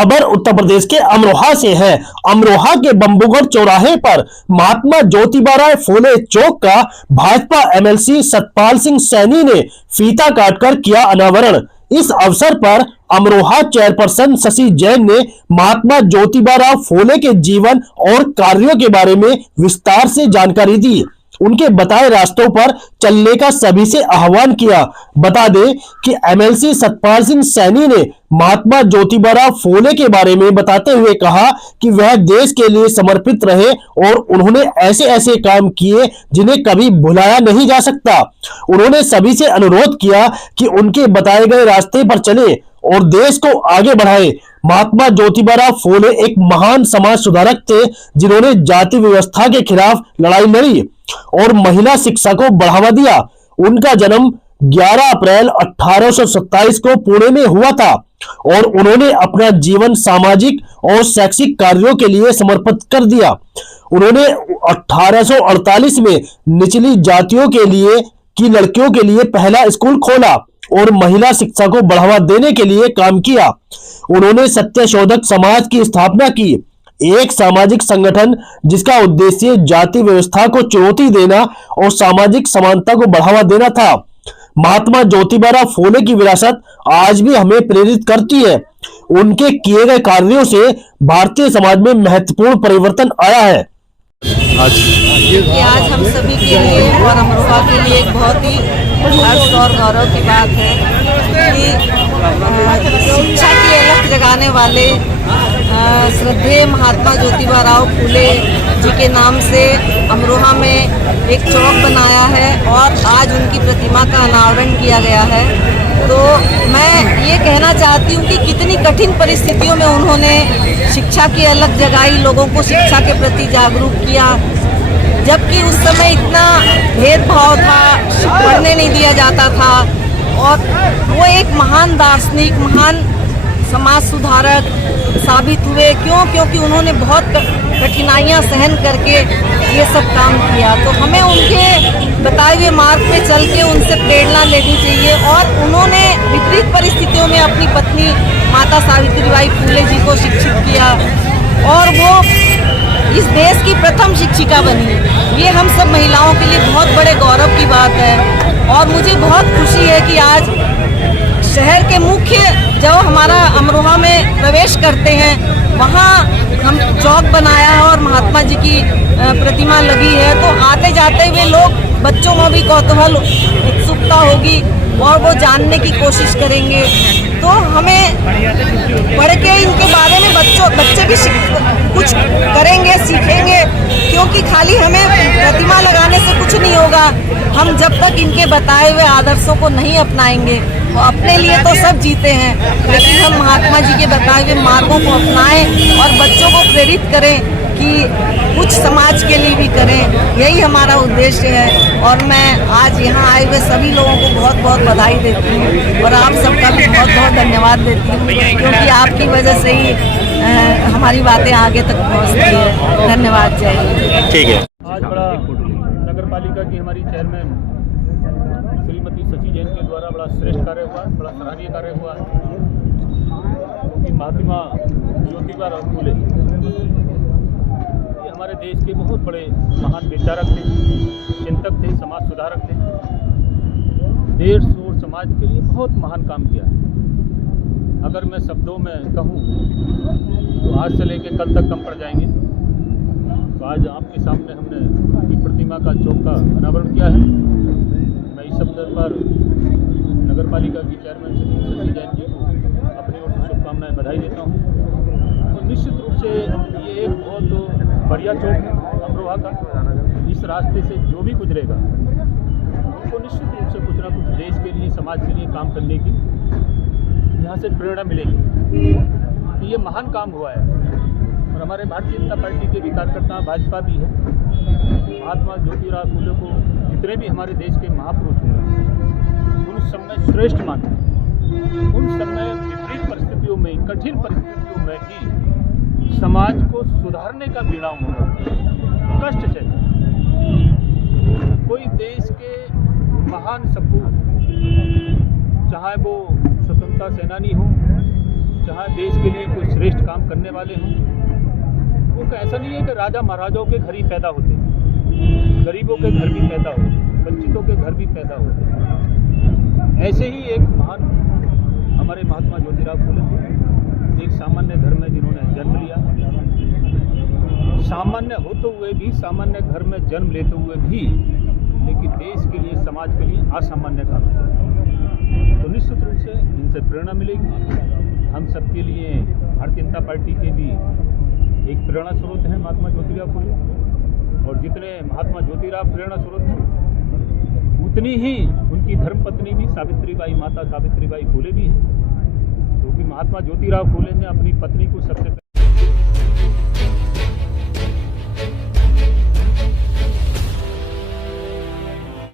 खबर उत्तर प्रदेश के अमरोहा से है। अमरोहा के बम्बूगढ़ चौराहे पर महात्मा ज्योतिबा फूले चौक का भाजपा एमएलसी सतपाल सिंह सैनी ने फीता काटकर किया अनावरण। इस अवसर पर अमरोहा चेयरपर्सन शशि जैन ने महात्मा ज्योतिबा फूले के जीवन और कार्यों के बारे में विस्तार से जानकारी दी। उनके बताए रास्तों पर चलने का सभी से आह्वान किया। बता दें कि एमएलसी सतपाल सिंह सैनी ने महात्मा ज्योतिबा फूले के बारे में बताते हुए कहा कि वह देश के लिए समर्पित रहे और उन्होंने ऐसे ऐसे काम किए जिन्हें कभी भुलाया नहीं जा सकता। उन्होंने सभी से अनुरोध किया कि उनके बताए गए रास्ते पर चले और देश को आगे बढ़ाए। महात्मा ज्योतिबा फूले एक महान समाज सुधारक थे जिन्होंने जाति व्यवस्था के खिलाफ लड़ाई लड़ी और महिला शिक्षा को बढ़ावा दिया। उनका जन्म 11 अप्रैल 1827 को पुणे में हुआ था और उन्होंने अपना जीवन सामाजिक और शैक्षिक कार्यों के लिए समर्पित कर दिया। उन्होंने 1848 में निचली जातियों के लिए की लड़कियों के लिए पहला स्कूल खोला और महिला शिक्षा को बढ़ावा देने के लिए काम किया। उन्होंने सत्यशोधक समाज की स्थापना की, एक सामाजिक संगठन जिसका उद्देश्य जाति व्यवस्था को चुनौती देना और सामाजिक समानता को बढ़ावा देना था। महात्मा ज्योतिबा फूले की विरासत आज भी हमें प्रेरित करती है। उनके किए गए कार्यों से भारतीय समाज में महत्वपूर्ण परिवर्तन आया है। आज हम सभी के लिए और अमरोहा के लिए एक बहुत ही हर्ष और गौरव की बात है कि शिक्षा की अलख जगाने वाले श्रद्धेय महात्मा ज्योतिबा फूले जी के नाम से अमरोहा में एक चौक बनाया है और आज उनकी प्रतिमा का अनावरण किया गया है। तो मैं ये कहना चाहती हूँ कि कितनी कठिन परिस्थितियों में उन्होंने शिक्षा की अलख जगाई, लोगों को शिक्षा के प्रति जागरूक किया, जबकि उस समय इतना भेदभाव था, पढ़ने नहीं दिया जाता था। और वो एक महान दार्शनिक, महान समाज सुधारक साबित हुए। क्योंकि उन्होंने बहुत कठिनाइयाँ सहन करके ये सब काम किया। तो हमें उनके बताए हुए मार्ग पे चल के उनसे प्रेरणा लेनी चाहिए। और उन्होंने विपरीत परिस्थितियों में अपनी पत्नी माता सावित्रीबाई फूले जी को शिक्षित किया और वो इस देश की प्रथम शिक्षिका बनी। ये हम सब महिलाओं के लिए बहुत बड़े गौरव की बात है। और मुझे बहुत खुशी है कि आज शहर के मुख्य जो हमारा अमरोहा में प्रवेश करते हैं वहाँ हम चौक बनाया है और महात्मा जी की प्रतिमा लगी है। तो आते जाते हुए लोग, बच्चों में भी कौतूहल, उत्सुकता होगी और वो जानने की कोशिश करेंगे। तो हमें पढ़ के इनके बारे में बच्चे भी कुछ करेंगे, सीखेंगे। क्योंकि खाली हमें प्रतिमा लगाने से कुछ नहीं होगा। हम जब तक इनके बताए हुए आदर्शों को नहीं अपनाएंगे, वो अपने लिए तो सब जीते हैं, लेकिन हम महात्मा जी के बताए हुए मार्गों को अपनाएं और बच्चों को प्रेरित करें कि कुछ समाज के लिए भी करें। यही हमारा उद्देश्य है। और मैं आज यहाँ आए हुए सभी लोगों को बहुत बहुत बधाई देती हूँ और आप सबका भी बहुत बहुत धन्यवाद देती हूँ, क्योंकि आपकी वजह से ही हमारी बातें आगे तक पहुँचती है। धन्यवाद। जय। ठीक है। आज बड़ा नगर पालिका की हमारी चेयरमैन श्रीमती शशि जैन के द्वारा बड़ा श्रेष्ठ कार्य हुआ, बड़ा सराहनीय कार्य हुआ कि महात्मा ज्योतिबा फूले ये हमारे देश के बहुत बड़े महान विचारक थे, चिंतक थे, समाज सुधारक थे। देश और समाज के लिए बहुत महान काम किया है। अगर मैं शब्दों में कहूँ तो आज से लेकर कल तक कम पड़ जाएंगे। तो आज आपके सामने हमने उनकी प्रतिमा का चौक का अनावरण किया है। मैं इस अवसर पर नगर पालिका की चेयरमैन शशि जैन जी को अपनी ओर से शुभकामनाएं, बधाई देता हूँ। तो निश्चित रूप से ये एक बहुत बढ़िया चौक है अमरोहा का। इस रास्ते से जो भी गुजरेगा उनको निश्चित रूप से कुछ ना कुछ देश के लिए, समाज के लिए काम करने की यहाँ से प्रेरणा मिलेगी। तो ये महान काम हुआ है। और हमारे भारतीय जनता पार्टी के भी कार्यकर्ता, भाजपा भी है, महात्मा ज्योतिबा फूले को जितने भी हमारे देश के महापुरुष हैं उन समय श्रेष्ठ मानते हैं। उन समय विपरीत परिस्थितियों में, कठिन परिस्थितियों में भी समाज को सुधारने का बीड़ा उन्होंने कष्ट से, कोई देश के महान सपूत, चाहे वो स्वतंत्रता सेनानी हो, जहाँ देश के लिए कोई श्रेष्ठ काम करने वाले हों, वो ऐसा नहीं है कि राजा महाराजाओं के घर ही पैदा होते, गरीबों के घर भी पैदा होते, वंचितों के घर भी पैदा होते। ऐसे ही एक महान हमारे महात्मा ज्योतिराव फूले थे, एक सामान्य घर में जिन्होंने जन्म लिया, सामान्य होते हुए भी, सामान्य घर में जन्म लेते हुए भी, लेकिन देश के लिए, समाज के लिए असामान्य काम किया। तो निश्चित रूप से इनसे प्रेरणा मिलेगी। हम सबके लिए भारतीय जनता पार्टी के भी एक प्रेरणा स्रोत हैं महात्मा ज्योतिराव फूले, और जितने महात्मा ज्योतिराव प्रेरणा स्रोत हैं, उतनी ही उनकी धर्मपत्नी भी सावित्रीबाई, माता सावित्रीबाई फूले भी हैं, क्योंकि महात्मा ज्योतिराव फूले ने अपनी पत्नी को सबसे